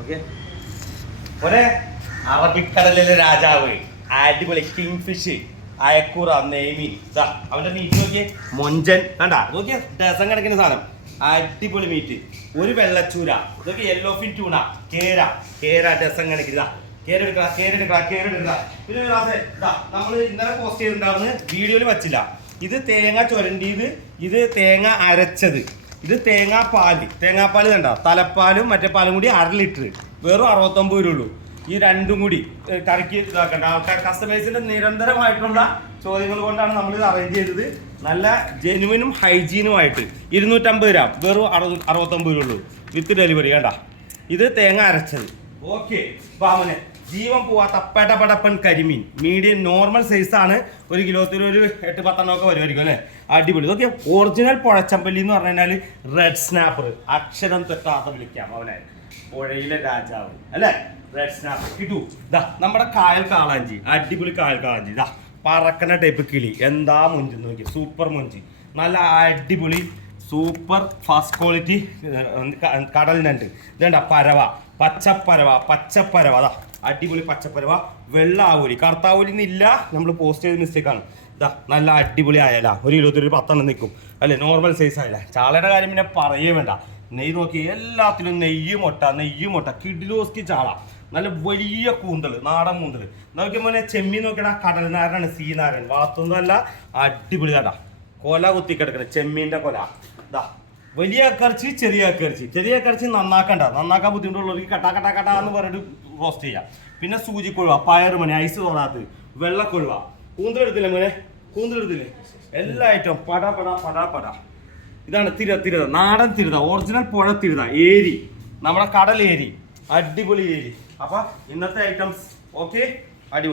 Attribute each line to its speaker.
Speaker 1: Okay ഒരേ അറബിക്കടലിലെ രാജാവ് അടിപൊളി കിങ് ഫിഷ് അയക്കൂറ നെയ്മീൻ ഇതാ അവന്റെ മീറ്റ് നോക്കിയേ. മൊഞ്ചൻ കണ്ടാ? നോക്കിയ ഡസൻ കണക്കിന് സാധനം. അടിപൊളി മീറ്റ് ഒരു വെള്ളച്ചൂര. ഇതൊക്കെ യെല്ലോ ഫിൻ ട്യൂണ കേര. കേര ഡസൻ കണക്കിന്. ഇതാ കേര എടുക്കുക കേര എടുക്കുക കേര എടുക്കുക പിന്നെ ക്ലാസ് ഇതാ നമ്മൾ ഇന്നലെ പോസ്റ്റ് ചെയ്തിട്ടുണ്ടാവുന്ന വീഡിയോയിൽ വച്ചില്ല. ഇത് തേങ്ങ ചുരണ്ടിയത് ഇത് തേങ്ങ അരച്ചത്. ഇത് തേങ്ങാപ്പാൽ. തേങ്ങാപ്പാൽ കണ്ട? തലപ്പാലും മറ്റേ പാലും കൂടി അര ലിറ്റർ വെറും അറുപത്തൊമ്പത് രൂപ ഉള്ളൂ. ഈ രണ്ടും കൂടി കറിക്ക് ഇതാക്കണ്ട. ആൾക്കാർ കസ്റ്റമേഴ്സിന്റെ നിരന്തരമായിട്ടുള്ള ചോദ്യങ്ങൾ കൊണ്ടാണ് നമ്മൾ ഇത് അറേഞ്ച് ചെയ്തത്. നല്ല ജെനുവിനും ഹൈജീനുമായിട്ട് ഇരുന്നൂറ്റമ്പത് ഗ്രാം വെറും അറുപത് അറുപത്തൊമ്പത് രൂപ ഉള്ളൂ. വിത്ത് ഡെലിവറി കണ്ട? ഇത് തേങ്ങ അരച്ചത്. ഓക്കെ. ബാമനെ ജീവൻ പോവാത്ത പെടപടപ്പൻ കരിമീൻ. മീഡിയം നോർമൽ സൈസ് ആണ്. ഒരു കിലോത്തിൽ ഒരു എട്ട് പത്തെണ്ണം ഒക്കെ വരുമായിരിക്കും അല്ലേ? അടിപൊളി. ഇതൊക്കെ ഒറിജിനൽ പുഴച്ചമ്പല്ലി എന്ന് പറഞ്ഞു കഴിഞ്ഞാൽ റെഡ് സ്നാപ്പർ അക്ഷരം തെറ്റാത്ത വിളിക്കാം അവനെ പുഴയിലെ രാജാവ്. അല്ലേ? റെഡ് സ്നാപ്പർ കിട്ടു. ഇതാ നമ്മുടെ കായൽ കാളാഞ്ചി. അടിപൊളി കായൽ കാളാഞ്ചി. ഇതാ പറക്കണ ടൈപ്പ് കിളി. എന്താ മുഞ്ചി നോക്കി സൂപ്പർ മുഞ്ചി. നല്ല അടിപൊളി സൂപ്പർ ഫാസ്റ്റ് ക്വാളിറ്റി കടൽ നണ്ട് ഇതേണ്ട പരവ പച്ചപ്പരവ പച്ചപ്പരവ. അതാ അടിപൊളി പച്ചപ്പരവ. വെള്ള ആവൂലി. കറുത്താവൂലി ഇല്ല. നമ്മൾ പോസ്റ്റ് ചെയ്ത മിസ്റ്റേക്കാണ് ഇതാ നല്ല അടിപൊളി ആയാല. ഒരു ഇരുപത്തി ഒരു പത്തെണ്ണം നിൽക്കും അല്ലേ നോർമൽ സൈസ് ആയാല. ചാളയുടെ കാര്യം പിന്നെ പറയേ വേണ്ട. നെയ്യ് നോക്കി എല്ലാത്തിലും നെയ്യ് മുട്ട നെയ്യ് മുട്ട. കിഡിലോസ്കി ചാള. നല്ല വലിയ കൂന്തൽ നാടൻ കൂന്തൽ നോക്കിയപ്പോൾ ചെമ്മീൻ നോക്കിയടാ കടൽ നാരനാണ് സീ നാരൻ അല്ല അടിപൊളി തടാ കൊല കുത്തി കിടക്കണ ചെമ്മീന്റെ കൊല. ഇതാ വലിയ അക്കറച്ചി ചെറിയ അക്കറച്ചി ചെറിയ അക്കറച്ചി നന്നാക്കണ്ട. നന്നാക്കാൻ ബുദ്ധിമുട്ടുള്ളവർക്ക് കട്ടാ കട്ടാ കട്ടാ എന്ന് പറഞ്ഞിട്ട് റോസ്റ്റ് ചെയ്യാം. പിന്നെ സൂചിക്കൊഴുവ പയറുമണി ഐസ് തോടാത്ത് വെള്ളക്കൊഴുവ. കൂന്തലെടുത്തില്ലേ മോനെ? കൂന്തലെടുത്തില്ലേ? എല്ലാ ഐറ്റവും പട പട പട പട. ഇതാണ് തിര തിരുത നാടൻ തിരുത ഒറിജിനൽ പുഴ തിരുത ഏരി. നമ്മുടെ കടൽ ഏരി അടിപൊളി ഏരി. അപ്പൊ ഇന്നത്തെ ഐറ്റംസ് ഓക്കെ